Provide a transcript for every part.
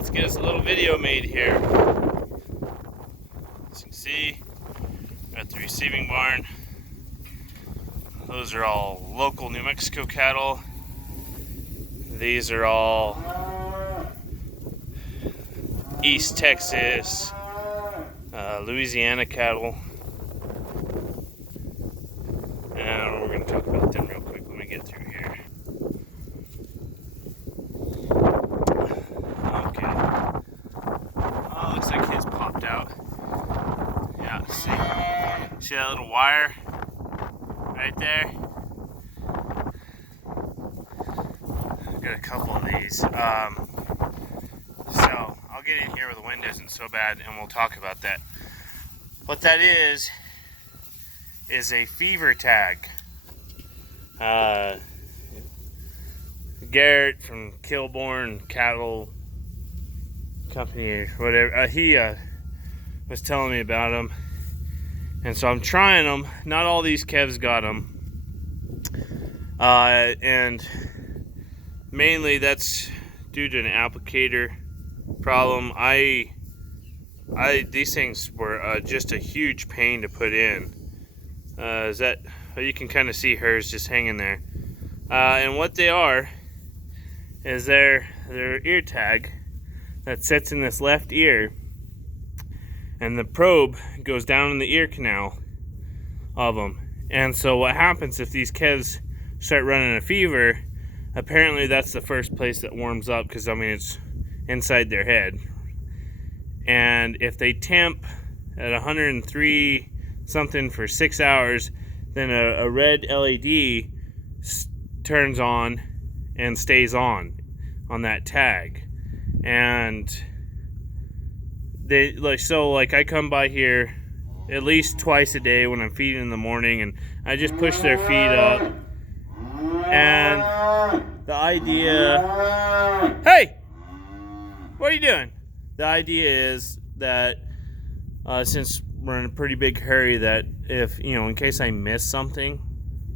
let's get us a little video made here. As you can see, we're at the receiving barn. Those are all local New Mexico cattle. These are all East Texas, Louisiana cattle. And we're going to talk about them real quick when we get through here. Okay. Oh, looks like his popped out. Yeah, see that little wire right there? I've got a couple of these. So I'll get in here where the wind isn't so bad and we'll talk about that. What that is a Fevertag. Garrett from Kilborn Cattle Company or whatever, he was telling me about them, and so I'm trying them. Not all these calves got them, and mainly that's due to an applicator problem. These things were just a huge pain to put in. Is that, you can kind of see hers just hanging there. And what they are is their ear tag that sits in this left ear, and the probe goes down in the ear canal of them. And so what happens if these calves start running a fever, apparently that's the first place that warms up, because I mean it's inside their head. And if they temp at 103 something for 6 hours, then a red LED turns on and stays on that tag. And they like I come by here at least twice a day when I'm feeding in the morning, and I just push their feet up. And the idea, hey, what are you doing? The idea is that since we're in a pretty big hurry, that if, in case I miss something,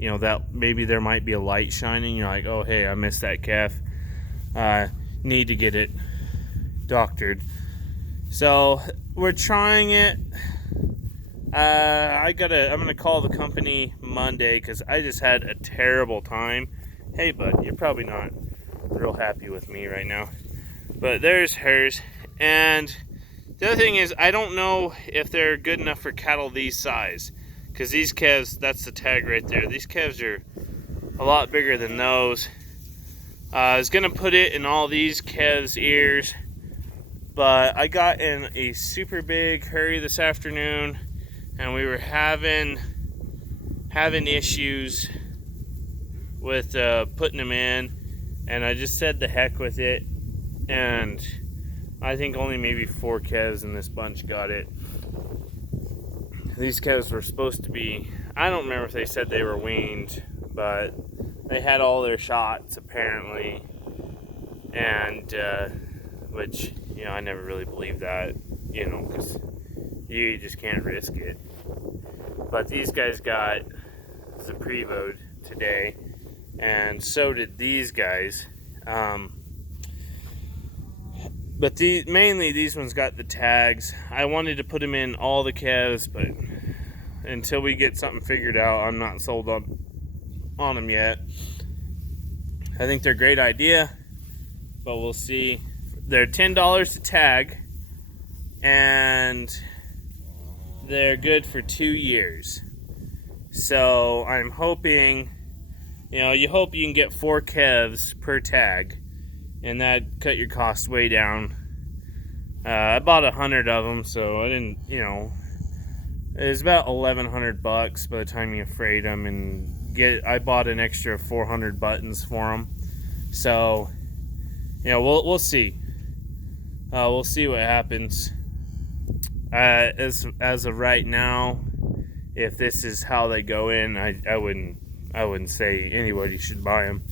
that maybe there might be a light shining, you're like, oh, hey, I missed that calf. Need to get it doctored. So we're trying it. I'm gonna call the company Monday because I just had a terrible time. Hey, bud, you're probably not real happy with me right now, but there's hers. And the other thing is, I don't know if they're good enough for cattle these size, because these calves, that's the tag right there. These calves are a lot bigger than those. I was gonna put it in all these calves' ears, but I got in a super big hurry this afternoon, and we were having issues with putting them in, and I just said the heck with it, and I think only maybe 4 calves in this bunch got it. These calves were supposed to be, I don't remember if they said they were weaned, but they had all their shots apparently, and which, I never really believed that, because you just can't risk it. But these guys got Zaprevo'd today, and so did these guys. But mainly these ones got the tags. I wanted to put them in all the calves, but until we get something figured out, I'm not sold on them yet. I think they're a great idea, but we'll see. They're $10 to tag, and they're good for 2 years. So I'm hoping, you hope you can get 4 calves per tag, and that cut your cost way down. I bought 100 of them, so I didn't, it was about $1,100 by the time you freight them, and I bought an extra 400 buttons for them. So, we'll see. We'll see what happens. As of right now, if this is how they go in, I wouldn't say anybody should buy them.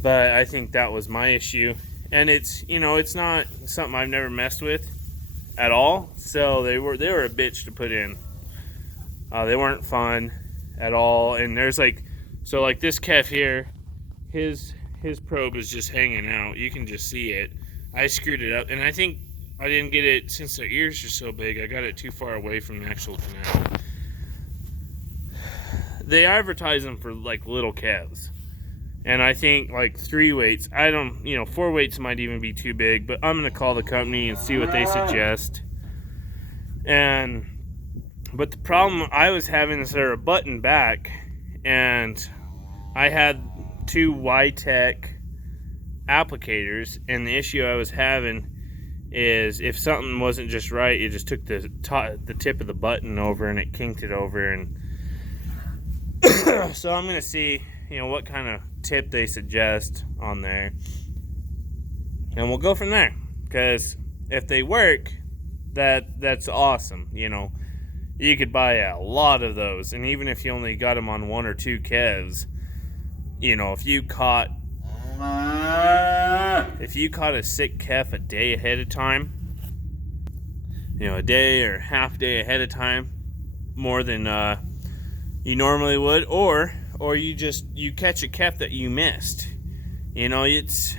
But I think that was my issue, and it's it's not something I've never messed with at all. So they were a bitch to put in. They weren't fun at all. And there's like this calf here, his probe is just hanging out. You can just see it. I screwed it up, and I think I didn't get it, since their ears are so big, I got it too far away from the actual canal. They advertise them for like little calves, and I think like 3 weights, 4 weights might even be too big, but I'm gonna call the company and see what they suggest. But the problem I was having is they're a button back, and I had 2 Y-Tech applicators, and the issue I was having is if something wasn't just right, it just took the tip of the button over and it kinked it over. And so I'm gonna see what kind of tip they suggest on there, and we'll go from there. Because if they work, that's awesome. You could buy a lot of those, and even if you only got them on 1 or 2 calves, if you caught a sick calf a day ahead of time, a day or half day ahead of time, more than you normally would, or you catch a calf that you missed. It's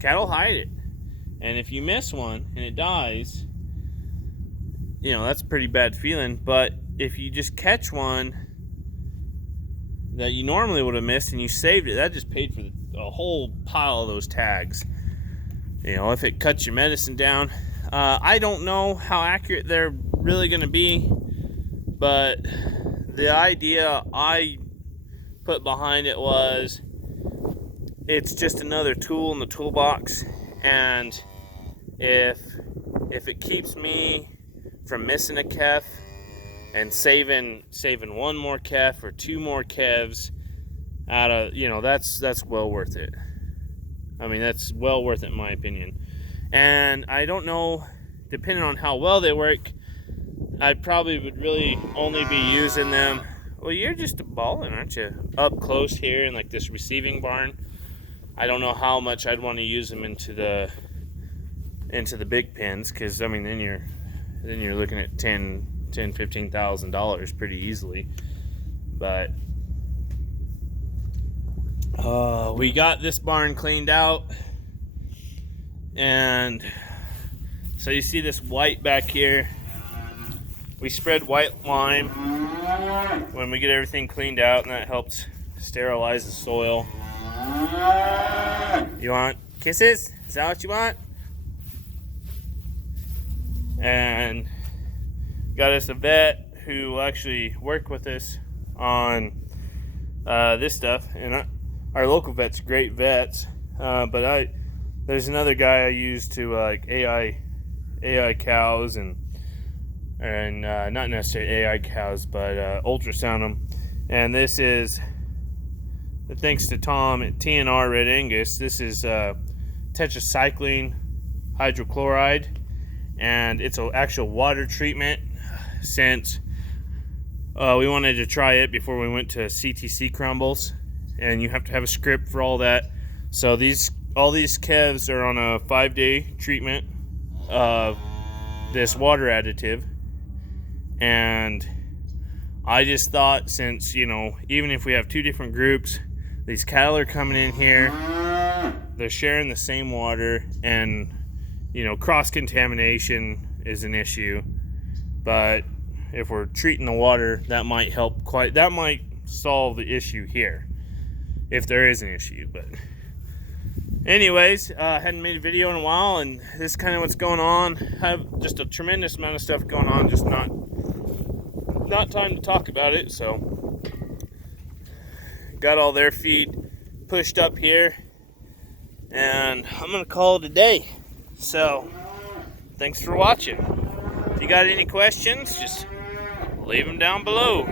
cattle hide it, and if you miss one and it dies, that's a pretty bad feeling. But if you just catch one that you normally would have missed and you saved it, that just paid for a whole pile of those tags. If it cuts your medicine down, I don't know how accurate they're really going to be, but the idea I put behind it was it's just another tool in the toolbox, and if it keeps me from missing a calf and saving 1 more calf or 2 more calves out of, that's well worth it. I mean, that's well worth it in my opinion. And I don't know, depending on how well they work, I probably would really only be using them. Well, you're just balling, aren't you? Up close here in like this receiving barn. I don't know how much I'd want to use them into the big pens, because I mean then you're looking at $10,000-$15,000 pretty easily. But we got this barn cleaned out, and so you see this white back here. We spread white lime when we get everything cleaned out, and that helps sterilize the soil. You want kisses? Is that what you want? And got us a vet who will actually work with us on this stuff, and our local vets, great vets, but there's another guy I use to like AI cows and not necessarily AI cows, but ultrasound them. And this is, thanks to Tom at TNR Red Angus, this is tetracycline hydrochloride, and it's an actual water treatment, since we wanted to try it before we went to CTC crumbles, and you have to have a script for all that. So all these calves are on a 5-day treatment of this water additive. And I just thought, since even if we have 2 different groups, these cattle are coming in here, they're sharing the same water, and cross contamination is an issue. But if we're treating the water, that might solve the issue here, if there is an issue. But anyways, hadn't made a video in a while, and this is kind of what's going on. Have just a tremendous amount of stuff going on, just not time to talk about it. So got all their feed pushed up here, and I'm gonna call it a day. So thanks for watching. If you got any questions, just leave them down below.